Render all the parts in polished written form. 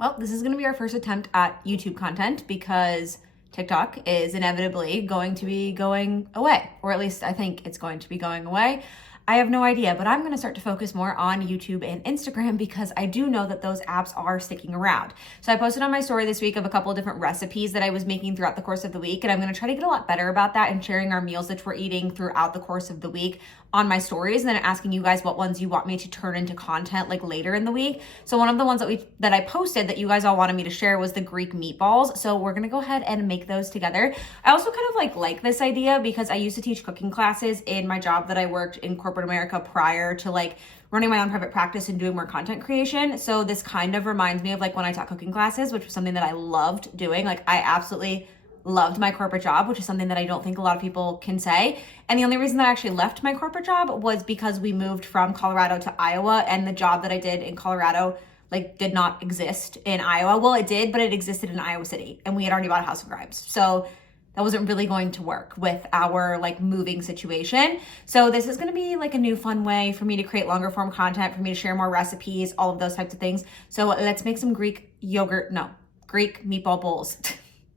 Well, this is going to be our first attempt at YouTube content because TikTok is inevitably going to be going away, or at least I think it's going to be going away. I have no idea, but I'm going to start to focus more on YouTube and Instagram because I do know that those apps are sticking around. So I posted on my story this week of a couple of different recipes that I was making throughout the course of the week, and I'm going to try to get a lot better about that and sharing our meals that we're eating throughout the course of the week on my stories, and then asking you guys what ones you want me to turn into content like later in the week. So one of the ones that I posted that you guys all wanted me to share was the Greek meatballs. So we're going to go ahead and make those together. I also kind of like this idea because I used to teach cooking classes in my job that I worked in corporate America prior to running my own private practice and doing more content creation. So this kind of reminds me of when I taught cooking classes, which was something that I loved doing. I absolutely loved my corporate job, which is something that I don't think a lot of people can say. And the only reason that I actually left my corporate job was because we moved from Colorado to Iowa, and the job that I did in Colorado did not exist in Iowa. Well, it did, but it existed in Iowa City, and we had already bought a house in Grimes. So that wasn't really going to work with our moving situation. So this is going to be a new fun way for me to create longer form content, for me to share more recipes, all of those types of things. So let's make some Greek meatball bowls.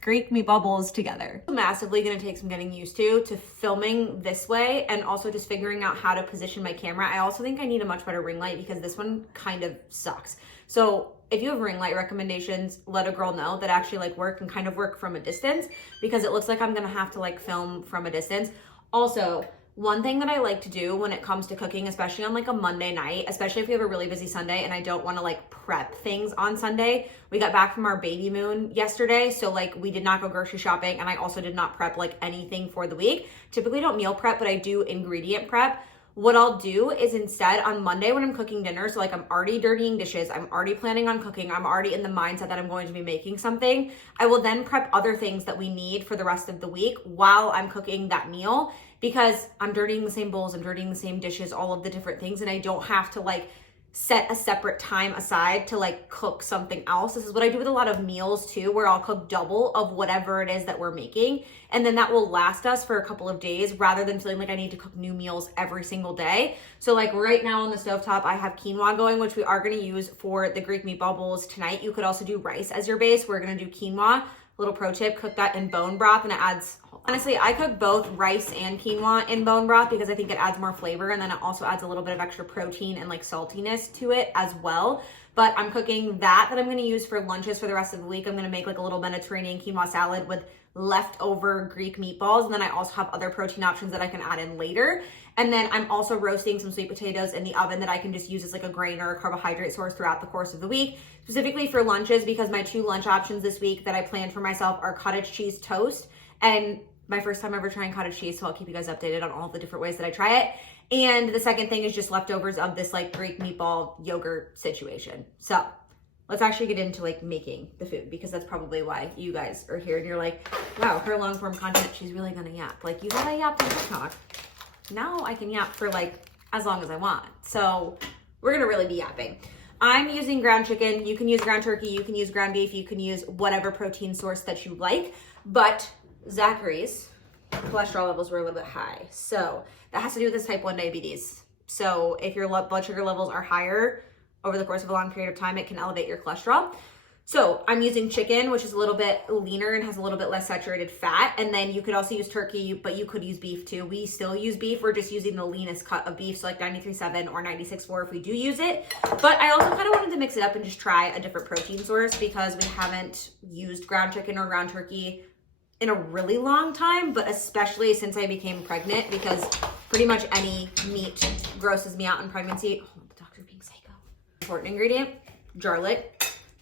Greek meatball bowls together. Massively gonna take some getting used to filming this way, and also just figuring out how to position my camera. I also think I need a much better ring light because this one kind of sucks. So if you have ring light recommendations, let a girl know that actually work and kind of work from a distance, because it looks like I'm gonna have to film from a distance. Also, one thing that I like to do when it comes to cooking, especially on a Monday night, especially if we have a really busy Sunday and I don't want to prep things on Sunday. We got back from our baby moon yesterday, so we did not go grocery shopping, and I also did not prep anything for the week. Typically don't meal prep, but I do ingredient prep. What I'll do is instead on Monday when I'm cooking dinner, so I'm already dirtying dishes, I'm already planning on cooking, I'm already in the mindset that I'm going to be making something, I will then prep other things that we need for the rest of the week while I'm cooking that meal, because I'm dirtying the same bowls, I'm dirtying the same dishes, all of the different things, and I don't have to set a separate time aside to cook something else. This is what I do with a lot of meals too, where I'll cook double of whatever it is that we're making, and then that will last us for a couple of days rather than feeling like I need to cook new meals every single day. So right now on the stovetop, I have quinoa going, which we are gonna use for the Greek meatball bowls tonight. You could also do rice as your base. We're gonna do quinoa. Little pro tip, cook that in bone broth, and it adds, honestly, I cook both rice and quinoa in bone broth because I think it adds more flavor, and then it also adds a little bit of extra protein and saltiness to it as well. But I'm cooking that I'm gonna use for lunches for the rest of the week. I'm gonna make a little Mediterranean quinoa salad with leftover Greek meatballs, and then I also have other protein options that I can add in later. And then I'm also roasting some sweet potatoes in the oven that I can just use as a grain or a carbohydrate source throughout the course of the week, specifically for lunches, because my two lunch options this week that I planned for myself are cottage cheese toast, and my first time ever trying cottage cheese, so I'll keep you guys updated on all the different ways that I try it. And the second thing is just leftovers of this Greek meatball yogurt situation. So let's actually get into making the food, because that's probably why you guys are here and you're wow, her long form content, she's really gonna yap. You gotta yap on TikTok. Now I can yap for as long as I want. So we're gonna really be yapping. I'm using ground chicken. You can use ground turkey, you can use ground beef, you can use whatever protein source that you like, but Zachary's cholesterol levels were a little bit high. So that has to do with his type 1 diabetes. So if your blood sugar levels are higher over the course of a long period of time, it can elevate your cholesterol. So I'm using chicken, which is a little bit leaner and has a little bit less saturated fat. And then you could also use turkey, but you could use beef too. We still use beef. We're just using the leanest cut of beef. So 93.7 or 96.4 if we do use it. But I also kind of wanted to mix it up and just try a different protein source, because we haven't used ground chicken or ground turkey in a really long time, but especially since I became pregnant, because pretty much any meat grosses me out in pregnancy. Oh, the doctor's being psycho. Important ingredient, garlic.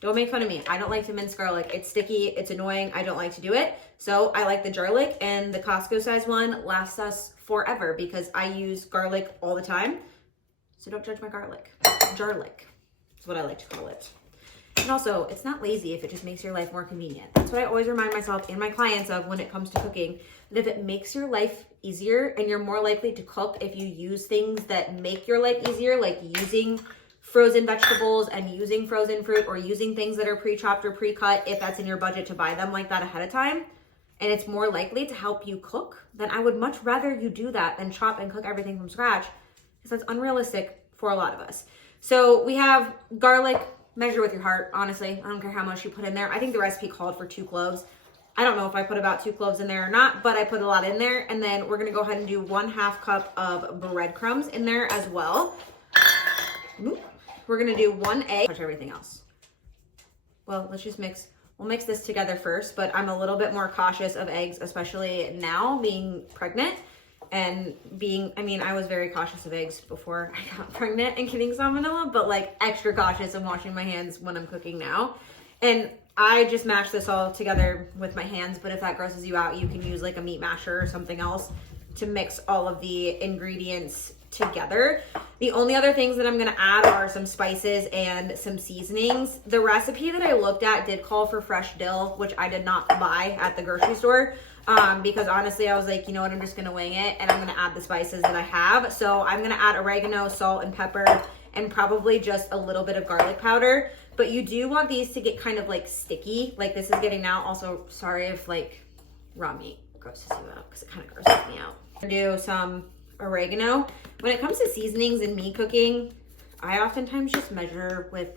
Don't make fun of me. I don't like to mince garlic. It's sticky, it's annoying, I don't like to do it. So I like the garlic, and the Costco size one lasts us forever because I use garlic all the time. So don't judge my garlic. Garlic is what I like to call it. And also, it's not lazy if it just makes your life more convenient. That's what I always remind myself and my clients of when it comes to cooking, that if it makes your life easier, and you're more likely to cook if you use things that make your life easier, like using frozen vegetables and using frozen fruit, or using things that are pre-chopped or pre-cut if that's in your budget to buy them like that ahead of time, and it's more likely to help you cook, then I would much rather you do that than chop and cook everything from scratch, because that's unrealistic for a lot of us. So we have garlic, Measure with your heart, honestly. I don't care how much you put in there. I think the recipe called for 2 cloves. I don't know if I put about 2 cloves in there or not, but I put a lot in there. And then we're gonna go ahead and do 1/2 cup of breadcrumbs in there as well. We're gonna do 1 egg, touch everything else. Well, let's just mix, we'll mix this together first, but I'm a little bit more cautious of eggs, especially now being pregnant and being, I mean, I was very cautious of eggs before I got pregnant and getting salmonella, but like extra cautious of washing my hands when I'm cooking now. And I just mash this all together with my hands, but if that grosses you out, you can use like a meat masher or something else to mix all of the ingredients together. The only other things that I'm gonna add are some spices and some seasonings. The recipe that I looked at did call for fresh dill, which I did not buy at the grocery store because honestly, I was like, you know what, I'm just gonna wing it and I'm gonna add the spices that I have. So I'm gonna add oregano, salt, and pepper, and probably just a little bit of garlic powder. But you do want these to get kind of like sticky, like this is getting now. Also, sorry if like raw meat grosses you out, because it kind of grosses me out. Do some oregano. When it comes to seasonings and meat cooking, I oftentimes just measure with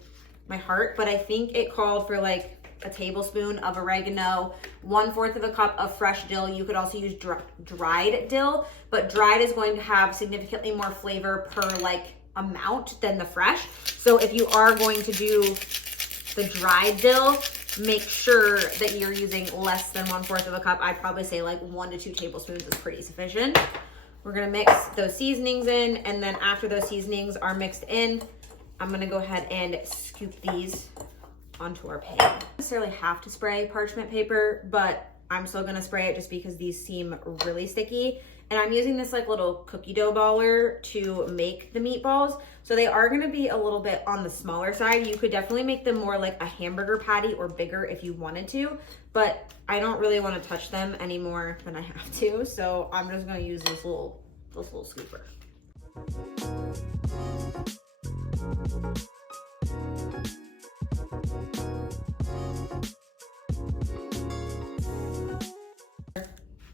my heart, but I think it called for like a tablespoon of oregano, 1/4 of a cup of fresh dill. You could also use dried dill, but dried is going to have significantly more flavor per like amount than the fresh. So if you are going to do the dried dill, make sure that you're using less than 1/4 of a cup. I'd probably say like 1 to 2 tablespoons is pretty sufficient. We're gonna mix those seasonings in, and then after those seasonings are mixed in, I'm gonna go ahead and scoop these onto our pan. I don't necessarily have to spray parchment paper, but I'm still gonna spray it just because these seem really sticky. And I'm using this like little cookie dough baller to make the meatballs. So they are gonna be a little bit on the smaller side. You could definitely make them more like a hamburger patty or bigger if you wanted to, but I don't really wanna touch them any more than I have to. So I'm just gonna use this little scooper.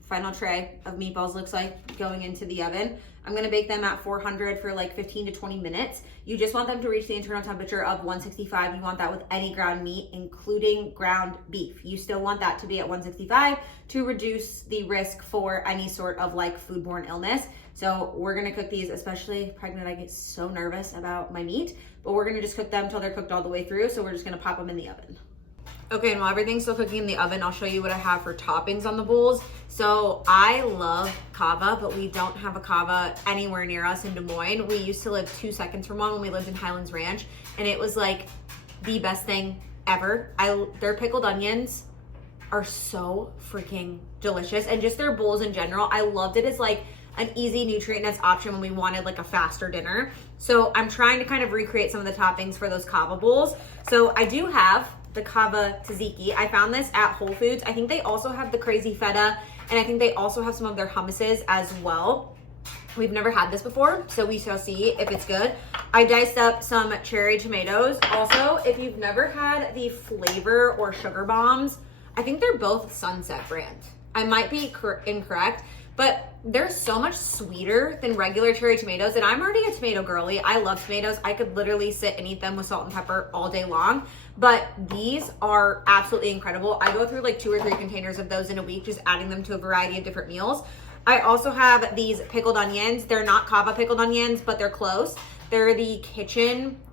Final tray of meatballs looks like going into the oven. I'm gonna bake them at 400 for like 15 to 20 minutes. You just want them to reach the internal temperature of 165. You want that with any ground meat, including ground beef. You still want that to be at 165 to reduce the risk for any sort of like foodborne illness. So we're gonna cook these, especially pregnant, I get so nervous about my meat, but we're gonna just cook them until they're cooked all the way through. So we're just gonna pop them in the oven. Okay, and while everything's still cooking in the oven, I'll show you what I have for toppings on the bowls. So I love kava, but we don't have a kava anywhere near us in Des Moines. We used to live 2 seconds from one when we lived in Highlands Ranch, and it was like the best thing ever. Their pickled onions are so freaking delicious, and just their bowls in general. I loved it as like an easy nutrient-dense option when we wanted like a faster dinner. So I'm trying to kind of recreate some of the toppings for those kava bowls. So I do have the kava tzatziki. I found this at Whole Foods. I think they also have the crazy feta, and I think they also have some of their hummuses as well. We've never had this before, so we shall see if it's good. I diced up some cherry tomatoes. Also, if you've never had the Flavor or Sugar Bombs, I think they're both Sunset brand. I might be incorrect, but they're so much sweeter than regular cherry tomatoes, and I'm already a tomato girly. I love tomatoes. I could literally sit and eat them with salt and pepper all day long, but these are absolutely incredible. I go through like 2 or 3 containers of those in a week, just adding them to a variety of different meals. I also have these pickled onions. They're not kava pickled onions, but they're close. They're the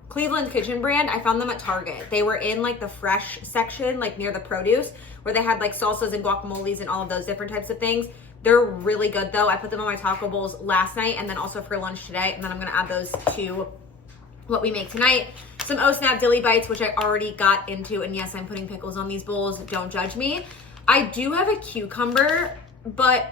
Cleveland Kitchen brand. I found them at Target. They were in like the fresh section, like near the produce, where they had like salsas and guacamoles and all of those different types of things. They're really good though. I put them on my taco bowls last night and then also for lunch today. And then I'm gonna add those to what we make tonight. Some Oh-Snap Dilly Bites, which I already got into. And yes, I'm putting pickles on these bowls. Don't judge me. I do have a cucumber, but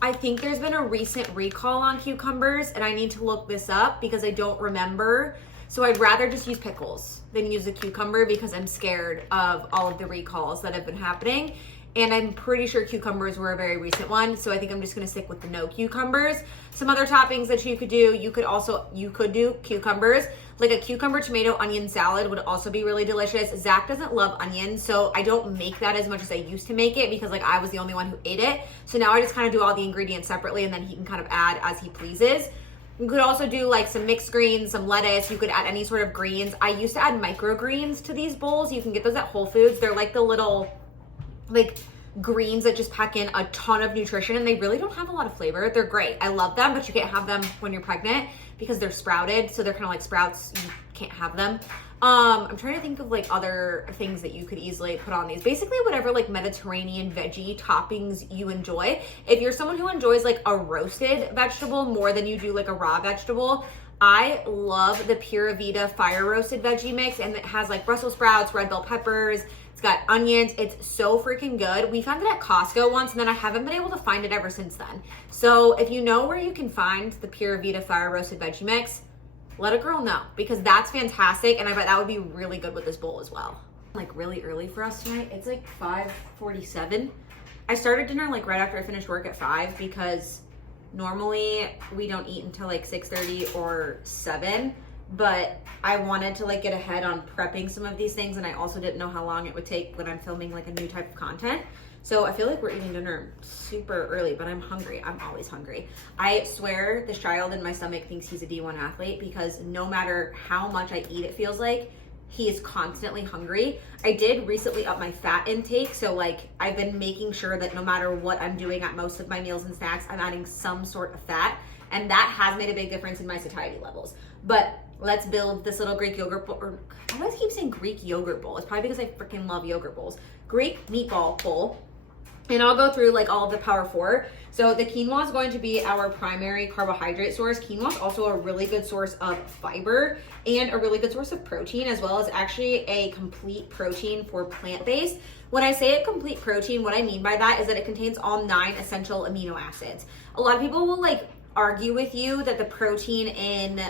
I think there's been a recent recall on cucumbers and I need to look this up because I don't remember. So I'd rather just use pickles than use a cucumber because I'm scared of all of the recalls that have been happening. And I'm pretty sure cucumbers were a very recent one. So I think I'm just gonna stick with the no cucumbers. Some other toppings that you could do, you could do cucumbers. Like a cucumber, tomato, onion salad would also be really delicious. Zach doesn't love onions, so I don't make that as much as I used to make it because like I was the only one who ate it. So now I just kind of do all the ingredients separately and then he can kind of add as he pleases. You could also do like some mixed greens, some lettuce. You could add any sort of greens. I used to add microgreens to these bowls. You can get those at Whole Foods. They're like the little like greens that just pack in a ton of nutrition, and they really don't have a lot of flavor. They're great. I love them, but you can't have them when you're pregnant because they're sprouted. So they're kind of like sprouts. You can't have them. I'm trying to think of like other things that you could easily put on these. Basically whatever like Mediterranean veggie toppings you enjoy. If you're someone who enjoys like a roasted vegetable more than you do like a raw vegetable, I love the Pura Vida fire roasted veggie mix, and it has like Brussels sprouts, red bell peppers, it's got onions. It's so freaking good. We found it at Costco once, and then I haven't been able to find it ever since then. So if you know where you can find the Pura Vida fire roasted veggie mix, let a girl know, because that's fantastic, and I bet that would be really good with this bowl as well. Like really early for us tonight. It's like 5:47. I started dinner like right after I finished work at 5 because normally we don't eat until like 6:30 or 7, but I wanted to like get ahead on prepping some of these things, and I also didn't know how long it would take when I'm filming like a new type of content. So I feel like we're eating dinner super early, but I'm hungry. I'm always hungry. I swear this child in my stomach thinks he's a D1 athlete, because no matter how much I eat, it feels like he is constantly hungry. I did recently up my fat intake. So like I've been making sure that no matter what I'm doing at most of my meals and snacks, I'm adding some sort of fat. And that has made a big difference in my satiety levels. But let's build this little Greek yogurt bowl. Or I always keep saying Greek yogurt bowl. It's probably because I freaking love yogurt bowls. Greek meatball bowl. And I'll go through like all of the Power 4. So the quinoa is going to be our primary carbohydrate source. Quinoa is also a really good source of fiber and a really good source of protein, as well as actually a complete protein for plant-based. When I say a complete protein, what I mean by that is that it contains all 9 essential amino acids. A lot of people will like argue with you that the protein in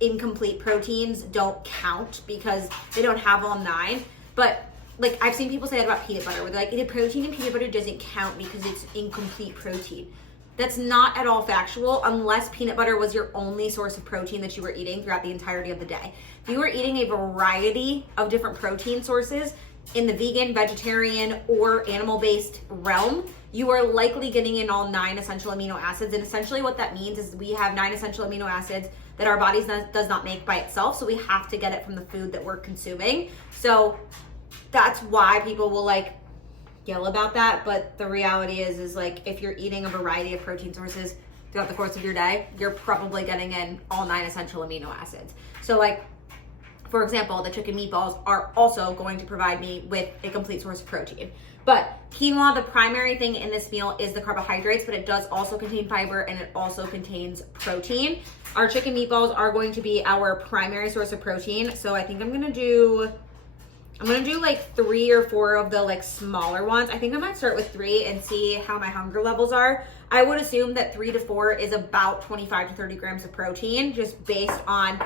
incomplete proteins don't count because they don't have all 9, but like I've seen people say that about peanut butter, where they're like, the protein in peanut butter doesn't count because it's incomplete protein. That's not at all factual, unless peanut butter was your only source of protein that you were eating throughout the entirety of the day. If you were eating a variety of different protein sources in the vegan, vegetarian, or animal-based realm, you are likely getting in all 9 essential amino acids. And essentially what that means is we have 9 essential amino acids that our bodies does not make by itself. So we have to get it from the food that we're consuming. So that's why people will like yell about that. But the reality is like if you're eating a variety of protein sources throughout the course of your day, you're probably getting in all 9 essential amino acids. So like, for example, the chicken meatballs are also going to provide me with a complete source of protein. But quinoa, the primary thing in this meal is the carbohydrates, but it does also contain fiber and it also contains protein. Our chicken meatballs are going to be our primary source of protein. So I think I'm gonna do like 3 or 4 of the like smaller ones. I think I might start with 3 and see how my hunger levels are. I would assume that 3 to 4 is about 25 to 30 grams of protein, just based on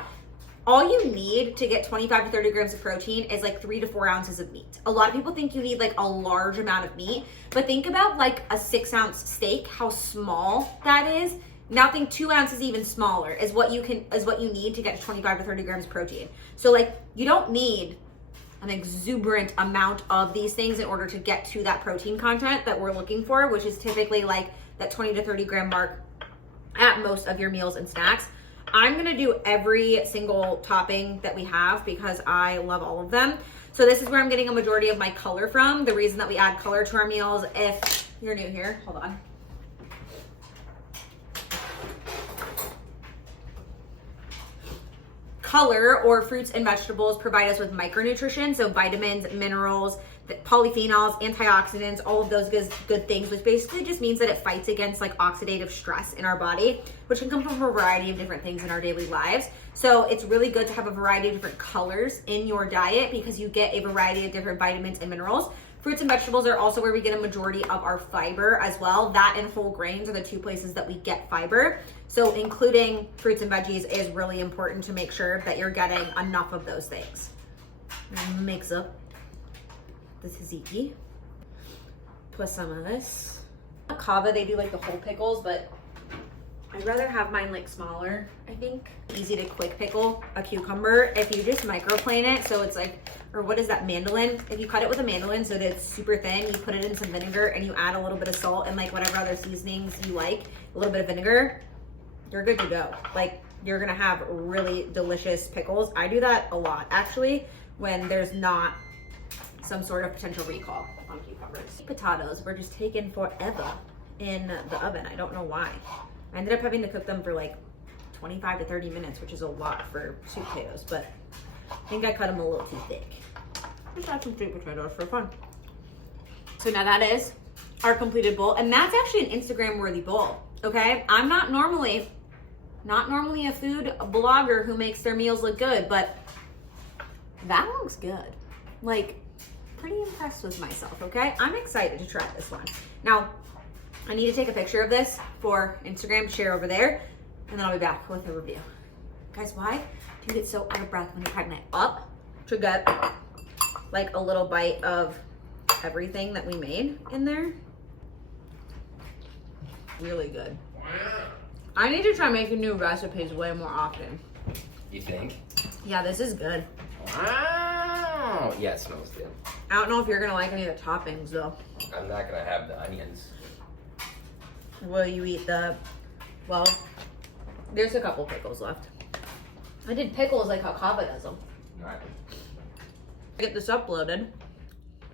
all you need to get 25 to 30 grams of protein is like 3 to 4 ounces of meat. A lot of people think you need like a large amount of meat, but think about like a 6-ounce steak, how small that is. Now think 2 ounces even smaller is what you need to get to 25 to 30 grams of protein. So like you don't need an exuberant amount of these things in order to get to that protein content that we're looking for, which is typically like that 20 to 30 gram mark at most of your meals and snacks. I'm gonna do every single topping that we have because I love all of them. So this is where I'm getting a majority of my color from. The reason that we add color to our meals, if you're new here, hold on. Color or fruits and vegetables provide us with micronutrition, so vitamins, minerals, polyphenols, antioxidants, all of those good things, which basically just means that it fights against like oxidative stress in our body, which can come from a variety of different things in our daily lives. So it's really good to have a variety of different colors in your diet because you get a variety of different vitamins and minerals. Fruits and vegetables are also where we get a majority of our fiber as well. That and whole grains are the 2 places that we get fiber. So including fruits and veggies is really important to make sure that you're getting enough of those things. Mix up the tzatziki. Put some of this. Kava, they do like the whole pickles, but I'd rather have mine like smaller, I think. Easy to quick pickle a cucumber if you just microplane it. So it's like, or what is that, mandolin? If you cut it with a mandolin so that it's super thin, you put it in some vinegar and you add a little bit of salt and like whatever other seasonings you like, a little bit of vinegar. you're good to go. Like, you're gonna have really delicious pickles. I do that a lot, actually, when there's not some sort of potential recall on cucumbers. Potatoes were just taking forever in the oven. I don't know why. I ended up having to cook them for like 25 to 30 minutes, which is a lot for sweet potatoes, but I think I cut them a little too thick. Just add some sweet potatoes for fun. So now that is our completed bowl, and that's actually an Instagram worthy bowl, okay? I'm not normally a food blogger who makes their meals look good, but that looks good. Like, pretty impressed with myself, okay? I'm excited to try this one. Now, I need to take a picture of this for Instagram to share over there, and then I'll be back with a review. Guys, why do you get so out of breath when you're pregnant? Up to get like a little bite of everything that we made in there. Really good. I need to try making new recipes way more often. You think? Yeah, this is good. Wow. Yeah, it smells good. I don't know if you're gonna like any of the toppings though. I'm not gonna have the onions. Will you eat the, well, there's a couple pickles left. I did pickles like how Kava does them. All right. Get this uploaded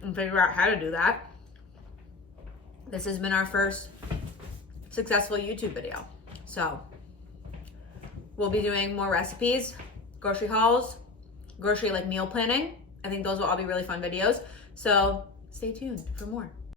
and figure out how to do that. This has been our first successful YouTube video. So we'll be doing more recipes, grocery hauls, grocery like meal planning. I think those will all be really fun videos. So stay tuned for more.